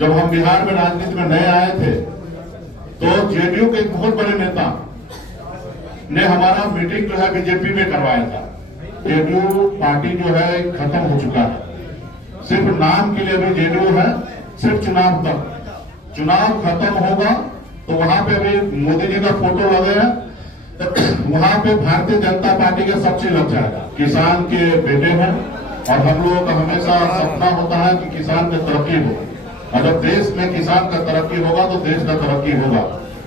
जब हम बिहार में राजनीति में नए आए थे तो जेडीयू के एक बहुत बड़े नेता ने हमारा मीटिंग जो है बीजेपी में करवाया था। जेडीयू पार्टी जो है खत्म हो चुका है, सिर्फ नाम के लिए अभी जेडीयू है, सिर्फ चुनाव तक। चुनाव खत्म होगा तो वहां पे अभी मोदी जी का फोटो लगे हैं, वहां पे भारतीय जनता पार्टी का सब चीज लग जाएगा। किसान के बेटे हैं और हम लोगों का हमेशा सपना होता है कि किसान की तरक्की हो, और जब देश में किसान का तरक्की होगा तो देश का तरक्की होगा।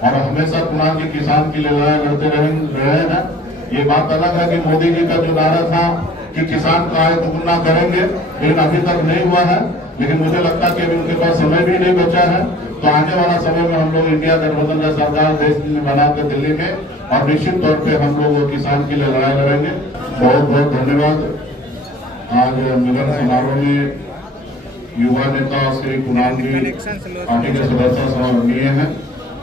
और हमेशा कुणाल जी किसान के लिए लड़ाई लड़ते रहे हैं। ये बात अलग है कि मोदी जी का जो नारा था कि किसान का आय दोगुना करेंगे, लेकिन अभी तक नहीं हुआ है। लेकिन मुझे लगता है कि अभी उनके पास समय भी नहीं बचा है, तो आने वाला समय में हम लोग इंडिया गठबंधन का सरकार देश में बनाकर दिल्ली में, और निश्चित तौर पे हम लोग किसान के लिए लड़ाई लड़ेंगे। बहुत बहुत धन्यवाद। आज मिलन समारोह में युवा नेता श्री कुणाल जी पार्टी के सदस्य समारोह हैं,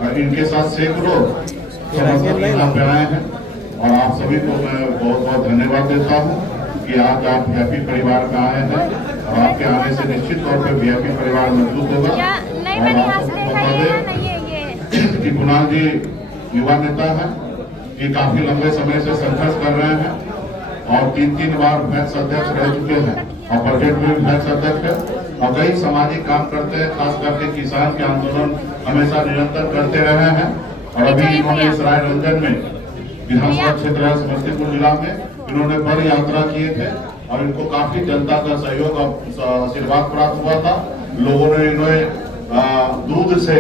और इनके साथ सैकड़ों समर्थक यहाँ पे आए हैं। और आप सभी को मैं बहुत बहुत धन्यवाद देता हूँ कि आज आप वीआईपी परिवार का आए हैं, और आपके आने से निश्चित तौर पे वीआईपी परिवार मजबूत होगा। और आपको बता दें कि कुणाल जी युवा नेता है, कि काफी लंबे समय से संघर्ष कर रहे हैं, और 3 बार पैक्स अध्यक्ष रह चुके हैं, और बजट में भी पैक्स अध्यक्ष है, और कई सामाजिक काम करते हैं। खास करके किसान के आंदोलन हमेशा निरंतर करते रहे हैं। और अभी इन्होंने सरायरंजन में विधानसभा क्षेत्र है समस्तीपुर जिला में, इन्होंने बड़ी यात्रा किए थे, और इनको काफी जनता का सहयोग और आशीर्वाद प्राप्त हुआ था। लोगों ने इन्हें दूध से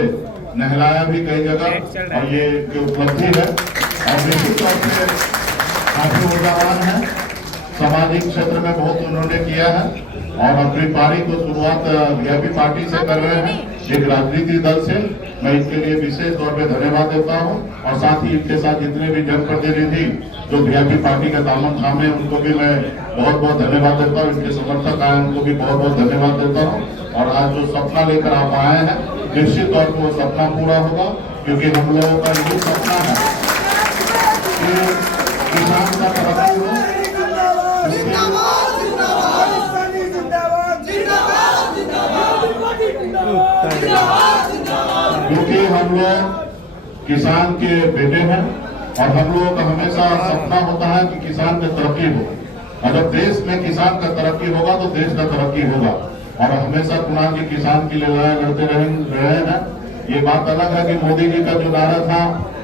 नहलाया भी कई जगह, और ये जो उपलब्धि है और निश्चित तौर से काफी ऊर्जावान है। सामाजिक क्षेत्र में बहुत उन्होंने किया है, और अपनी पारी को शुरुआत वीआईपी पार्टी से कर रहे हैं, एक राजनीतिक दल से। मैं इनके लिए विशेष तौर पे धन्यवाद देता हूं, और साथ ही इनके साथ जितने भी जनप्रतिनिधि जो वीआईपी पार्टी का दामन थामे, उनको भी मैं बहुत बहुत धन्यवाद देता हूं। इनके समर्थक आए उनको भी बहुत बहुत धन्यवाद देता हूं। और आज जो सपना लेकर आप आए हैं, निश्चित तौर पर वो सपना पूरा होगा, क्योंकि हम लोगों का ये सपना है कि किसान का तरक्की हो। क्योंकि हम लोग किसान के बेटे हैं, और हम लोगों का हमेशा सपना होता है कि किसान की तरक्की हो, और जब देश में किसान का तरक्की होगा तो देश का तरक्की होगा। और हमेशा कुणाल जी किसान के लिए लड़ाई लड़ते रहे हैं। ये बात अलग है कि मोदी जी का जो नारा था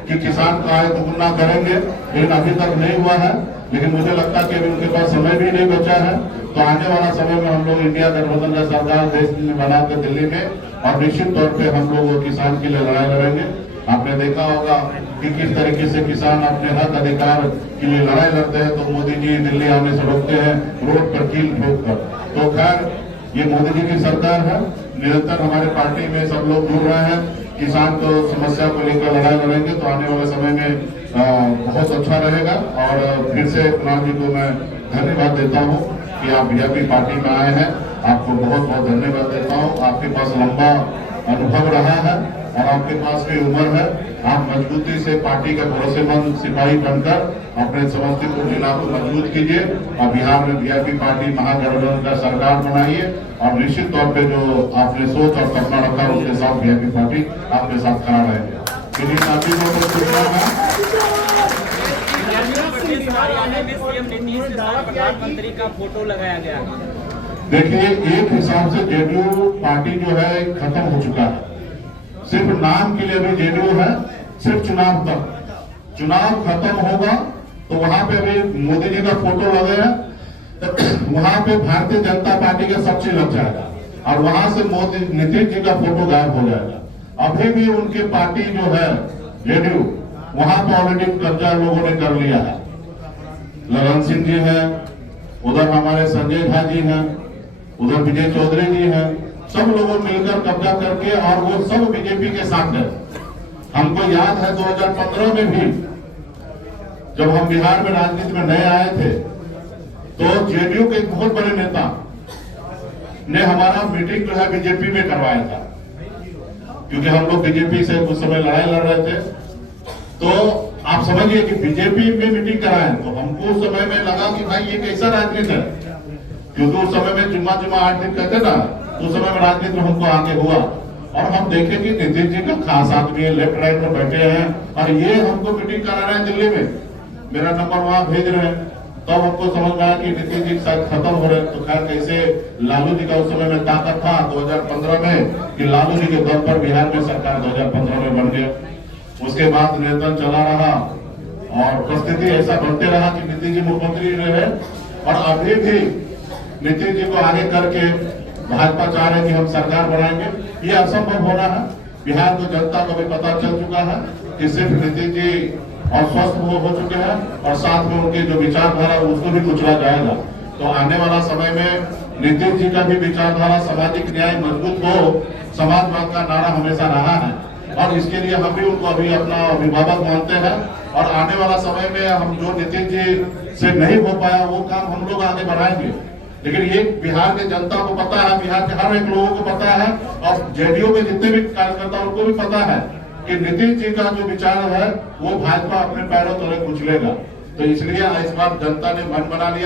कि किसान का आय दोगुना करेंगे, लेकिन अभी तक नहीं हुआ है। लेकिन मुझे लगता है कि अभी उनके पास समय भी नहीं बचा है, तो आने वाला समय में हम लोग इंडिया गठबंधन का सरकार देश में बनाकर दिल्ली में, और निश्चित तौर पे हम लोग किसान के लिए लड़ाई लड़ेंगे। आपने देखा होगा कि किस तरीके से किसान अपने हक अधिकार के लिए लड़ाई लड़ते हैं, तो मोदी जी दिल्ली आने से रोकते हैं, रोड पर कील ठोक कर। तो खैर, ये मोदी जी की सरकार है, निरंतर हमारे पार्टी में सब लोग जुड़ रहे हैं, किसान को समस्या को लेकर लड़ाई लड़ेंगे, तो आने वाले समय में बहुत अच्छा रहेगा। और फिर से कुणाल जी को मैं धन्यवाद देता हूँ कि आप वीआईपी पार्टी में आए हैं, आपको बहुत बहुत धन्यवाद देता हूँ। आपके पास लंबा अनुभव रहा है, और आपके पास भी उम्र है। आप मजबूती से पार्टी का भरोसेमंद सिपाही बनकर अपने समस्तीपुर जिला को मजबूत कीजिए, और बिहार में वीआईपी पार्टी महागठबंधन का सरकार बनाइए। और निश्चित तौर पे जो आपने सोच और सपना रखा उसके साथ वीआईपी पार्टी आपके साथ खड़ा रहेगी। मेरी साथी को प्रधानमंत्री का फोटो लगाया गया। देखिए, एक हिसाब से जेडीयू पार्टी जो है खत्म हो चुका है, सिर्फ नाम के लिए अभी जेडीयू है, सिर्फ चुनाव तक। चुनाव खत्म होगा तो वहां पे अभी मोदी जी का फोटो लगे हैं, वहां पे भारतीय जनता पार्टी का सब चीज लग जाएगा, और वहां से मोदी नीतीश जी का फोटो गायब हो जाएगा। अभी भी उनके पार्टी जो है जेडीयू, वहां पर ऑलरेडी कब्जा लोगों ने कर लिया है। ललन सिंह जी हैं, उधर हमारे संजय झा जी हैं, उधर विजय चौधरी जी हैं, सब लोगों मिलकर कब्जा करके, और वो सब बीजेपी के साथ है। हमको याद है 2015 में भी जब हम बिहार में राजनीति में नए आए थे, तो जेडीयू के एक बहुत बड़े नेता ने हमारा मीटिंग जो है बीजेपी में करवाया था, क्योंकि हम लोग बीजेपी से उस समय लड़ाई लड़ रहे थे। तो आप समझिए कि बीजेपी में मीटिंग कराए, तो हमको उस समय में लगा कि भाई ये कैसा राजनीति है, क्योंकि उस समय में जुम्मा 8 दिन कहते ना, उस समय में राजनीति में हमको आगे हुआ। और हम देखें कि नीतीश जी का खास आदमी है, लेफ्ट राइट में बैठे हैं और ये हमको मीटिंग करा रहे हैं दिल्ली में, मेरा नंबर वहां भेज रहे हैं। तब हमको समझ में आया कि नीतीश जी शायद खत्म हो रहे। तो खैर कैसे लालू जी का उस समय में ताकत था 2015 में कि लालू जी के दम पर बिहार में सरकार 2015 में बन गया। उसके बाद नियंत्रण चला रहा और परिस्थिति ऐसा बनते रहा कि नीतीश जी मुख्यमंत्री रहे और अभी भी नीतीश जी को आगे करके भाजपा चाह रहे कि हम सरकार बनाएंगे, ये असंभव हो रहा है। बिहार को जनता को भी पता चल चुका है कि सिर्फ नीतीश जी अस्वस्थ हो चुके हैं और साथ में उनके जो विचारधारा उसको भी कुचला जाएगा। तो आने वाला समय में नीतीश जी का भी विचारधारा सामाजिक न्याय मजबूत हो, समाजवाद का नारा हमेशा रहा है और इसके लिए हम भी उनको अभी अपना अभिभावक मानते हैं। और आने वाला समय में हम जो नीतीश जी से नहीं हो पाया वो काम हम लोग आगे बढ़ाएंगे। लेकिन ये बिहार के जनता को पता है, बिहार के हर एक लोगों को पता है और जेडीयू के जितने भी कार्यकर्ता उनको भी पता है कि नीतीश जी का जो विचार है वो भाजपा अपने पैरों तले कुचलेगा। तो इसलिए इस बार जनता ने मन बना लिया।